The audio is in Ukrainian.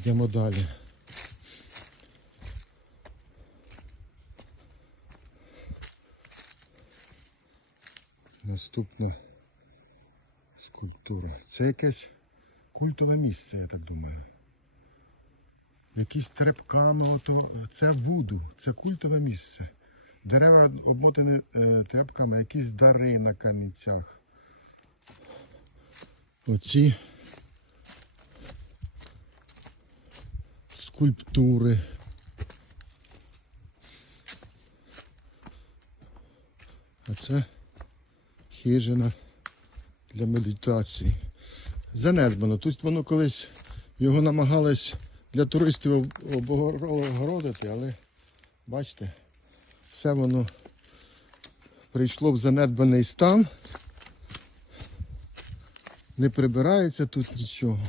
Йдемо далі. Наступна скульптура. Це якесь культове місце, я так думаю. Якісь тряпками, ото, це вуду, це культове місце. Дерева обмотані е, тряпками, якісь дари на камінцях. Оці скульптури. А це хижина для медитації. Занедбано. Тут воно колись його намагались для туристів обгородити, але бачите, все воно прийшло в занедбаний стан. Не прибирається тут нічого.